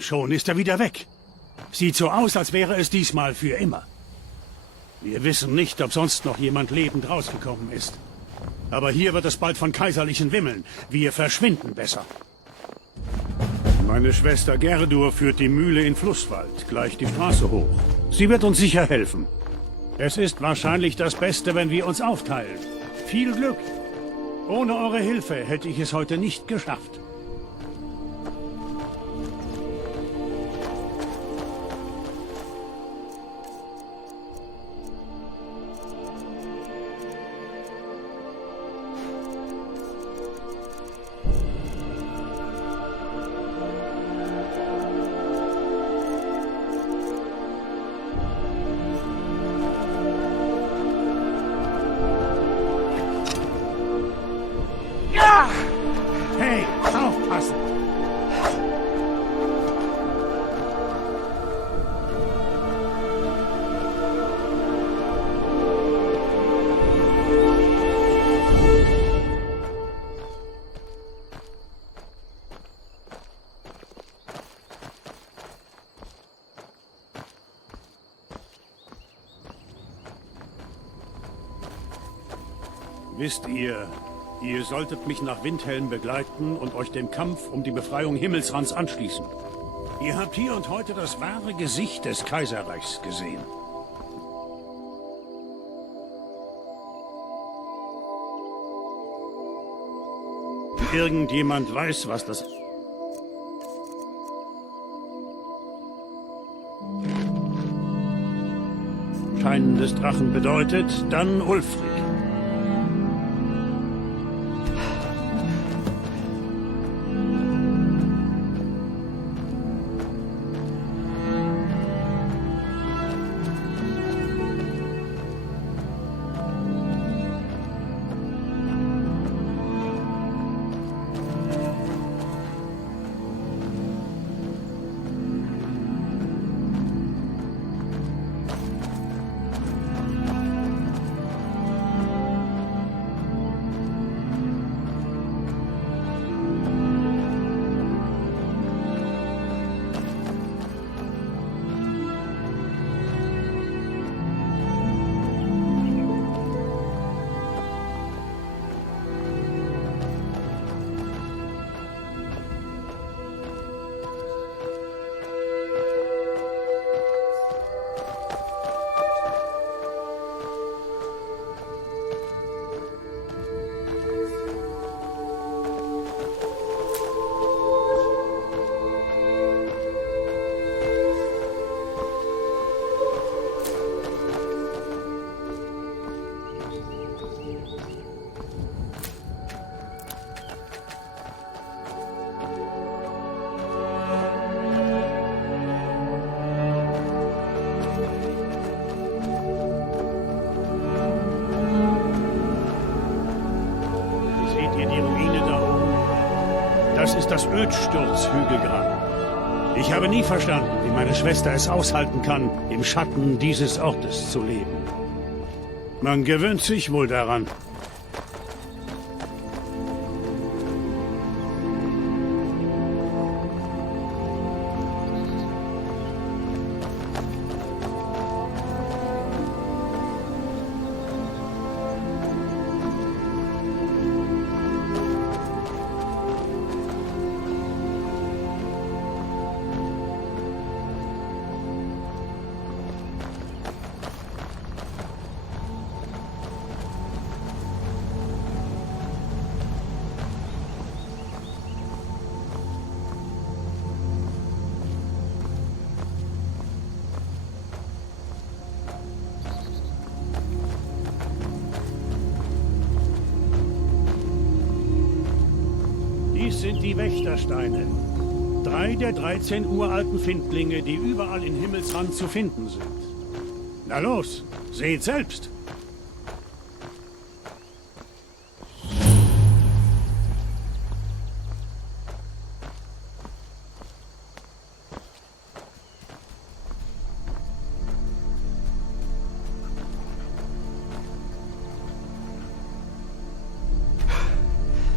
Und schon ist er wieder weg. Sieht so aus, als wäre es diesmal für immer. Wir wissen nicht, ob sonst noch jemand lebend rausgekommen ist. Aber hier wird es bald von Kaiserlichen wimmeln. Wir verschwinden besser. Meine Schwester Gerdur führt die Mühle in Flusswald, gleich die Straße hoch. Sie wird uns sicher helfen. Es ist wahrscheinlich das Beste, wenn wir uns aufteilen. Viel Glück! Ohne eure Hilfe hätte ich es heute nicht geschafft. Hey, aufpassen! Wisst ihr, ihr solltet mich nach Windhelm begleiten und euch dem Kampf um die Befreiung Himmelsrands anschließen. Ihr habt hier und heute das wahre Gesicht des Kaiserreichs gesehen. Irgendjemand weiß, was das Scheinen des Drachen bedeutet, dann Ulfric. Das ist das Ödstürzhügelgrab. Ich habe nie verstanden, wie meine Schwester es aushalten kann, im Schatten dieses Ortes zu leben. Man gewöhnt sich wohl daran. Dies sind die Wächtersteine. 3 der 13 uralten Findlinge, die überall in Himmelsrand zu finden sind. Na los, seht selbst!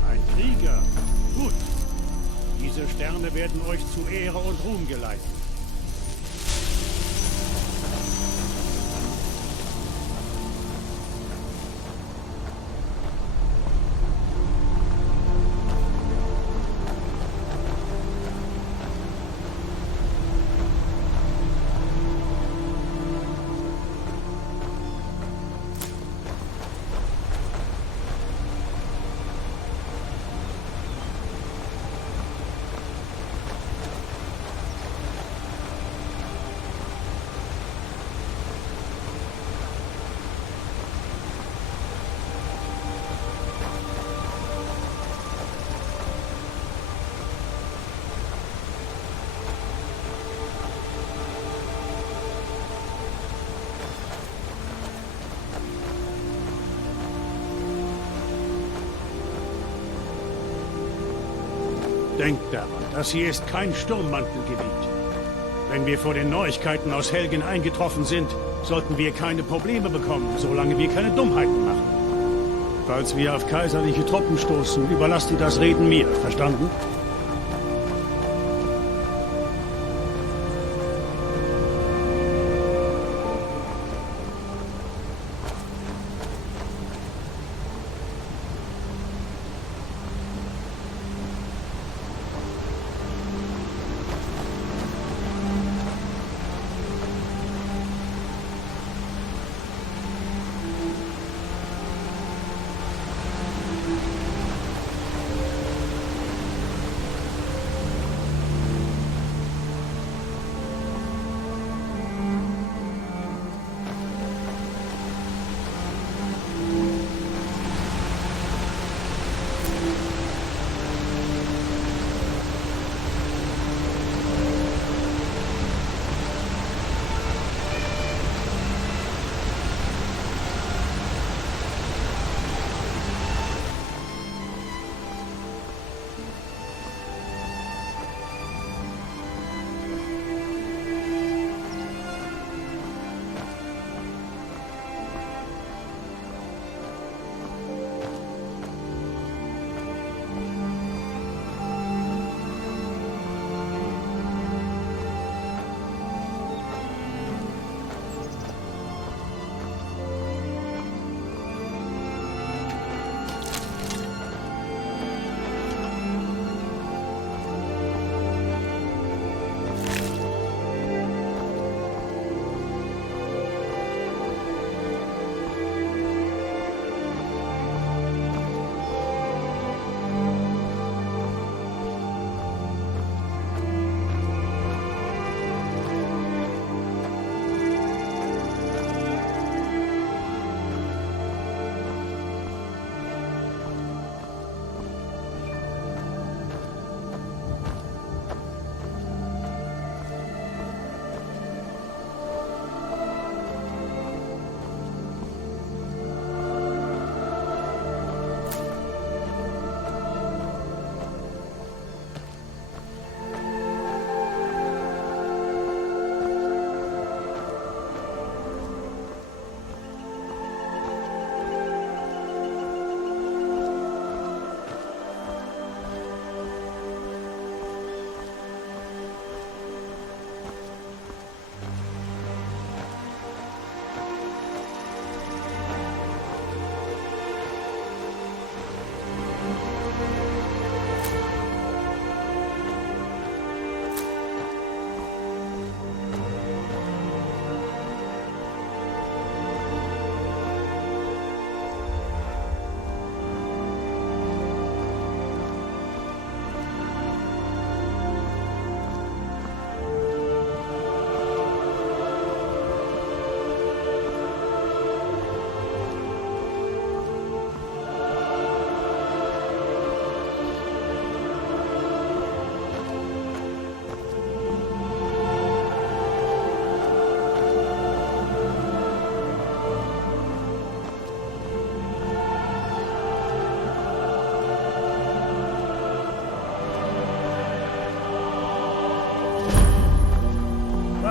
Ein Krieger. Gut. Diese Sterne Befehle werden euch zu Ehre und Ruhm geleiten. Denkt daran, das hier ist kein Sturmmantelgebiet. Wenn wir vor den Neuigkeiten aus Helgen eingetroffen sind, sollten wir keine Probleme bekommen, solange wir keine Dummheiten machen. Falls wir auf kaiserliche Truppen stoßen, überlasst ihr das Reden mir, verstanden?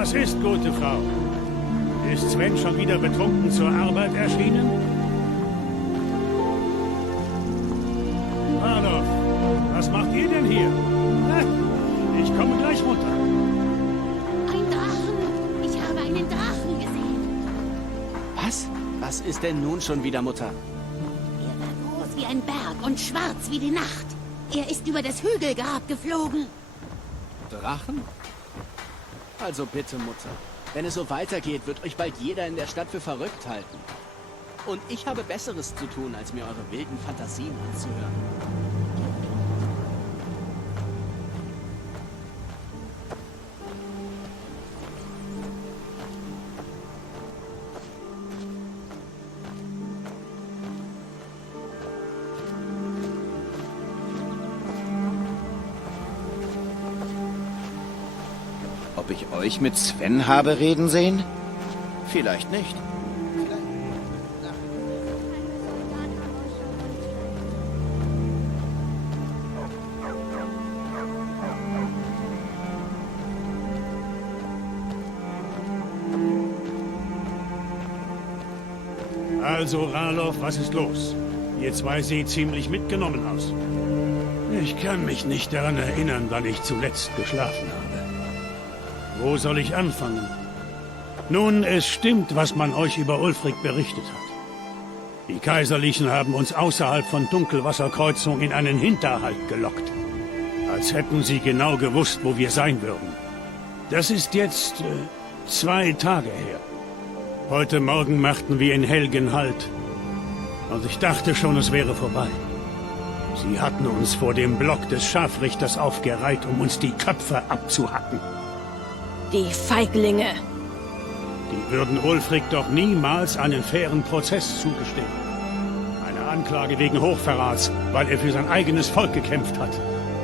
Was ist, gute Frau? Ist Sven schon wieder betrunken zur Arbeit erschienen? Adolf, was macht ihr denn hier? Ich komme gleich runter. Ein Drachen! Ich habe einen Drachen gesehen. Was? Was ist denn nun schon wieder, Mutter? Er war groß wie ein Berg und schwarz wie die Nacht. Er ist über das Hügelgrab geflogen. Drachen? Also bitte, Mutter. Wenn es so weitergeht, wird euch bald jeder in der Stadt für verrückt halten. Und ich habe Besseres zu tun, als mir eure wilden Fantasien anzuhören. Ob ich euch mit Sven habe reden sehen? Vielleicht nicht. Also, Ralof, was ist los? Ihr zwei seht ziemlich mitgenommen aus. Ich kann mich nicht daran erinnern, wann ich zuletzt geschlafen habe. Wo soll ich anfangen? Nun, es stimmt, was man euch über Ulfric berichtet hat. Die Kaiserlichen haben uns außerhalb von Dunkelwasserkreuzung in einen Hinterhalt gelockt. Als hätten sie genau gewusst, wo wir sein würden. Das ist jetzt 2 Tage her. Heute Morgen machten wir in Helgen Halt. Und ich dachte schon, es wäre vorbei. Sie hatten uns vor dem Block des Scharfrichters aufgereiht, um uns die Köpfe abzuhacken. Die Feiglinge! Die würden Ulfric doch niemals einen fairen Prozess zugestehen. Eine Anklage wegen Hochverrats, weil er für sein eigenes Volk gekämpft hat.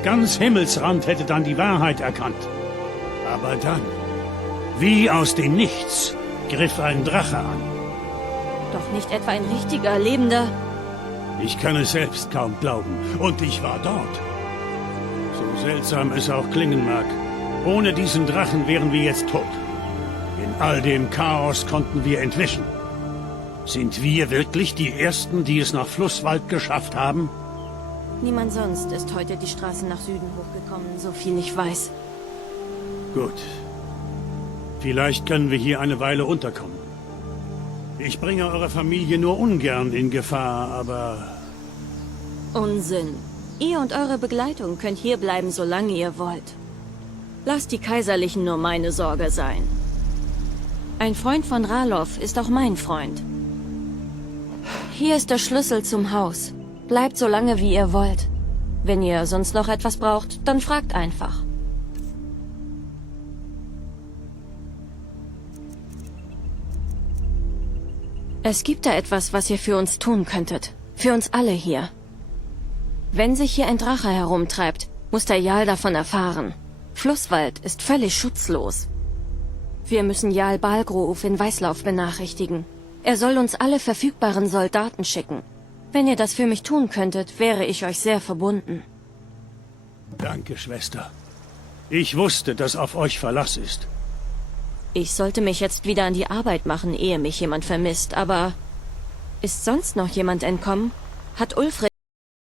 Ganz Himmelsrand hätte dann die Wahrheit erkannt. Aber dann, wie aus dem Nichts, griff ein Drache an. Doch nicht etwa ein richtiger, lebender... Ich kann es selbst kaum glauben. Und ich war dort. So seltsam es auch klingen mag. Ohne diesen Drachen wären wir jetzt tot. In all dem Chaos konnten wir entwischen. Sind wir wirklich die Ersten, die es nach Flusswald geschafft haben? Niemand sonst ist heute die Straße nach Süden hochgekommen, so viel ich weiß. Gut. Vielleicht können wir hier eine Weile unterkommen. Ich bringe eure Familie nur ungern in Gefahr, aber... Unsinn. Ihr und eure Begleitung könnt hier bleiben, solange ihr wollt. Lasst die Kaiserlichen nur meine Sorge sein. Ein Freund von Ralof ist auch mein Freund. Hier ist der Schlüssel zum Haus. Bleibt so lange, wie ihr wollt. Wenn ihr sonst noch etwas braucht, dann fragt einfach. Es gibt da etwas, was ihr für uns tun könntet. Für uns alle hier. Wenn sich hier ein Drache herumtreibt, muss der Jarl davon erfahren. Flusswald ist völlig schutzlos. Wir müssen Jarl Balgruf in Weißlauf benachrichtigen. Er soll uns alle verfügbaren Soldaten schicken. Wenn ihr das für mich tun könntet, wäre ich euch sehr verbunden. Danke, Schwester. Ich wusste, dass auf euch Verlass ist. Ich sollte mich jetzt wieder an die Arbeit machen, ehe mich jemand vermisst, aber... Ist sonst noch jemand entkommen? Hat Ulfric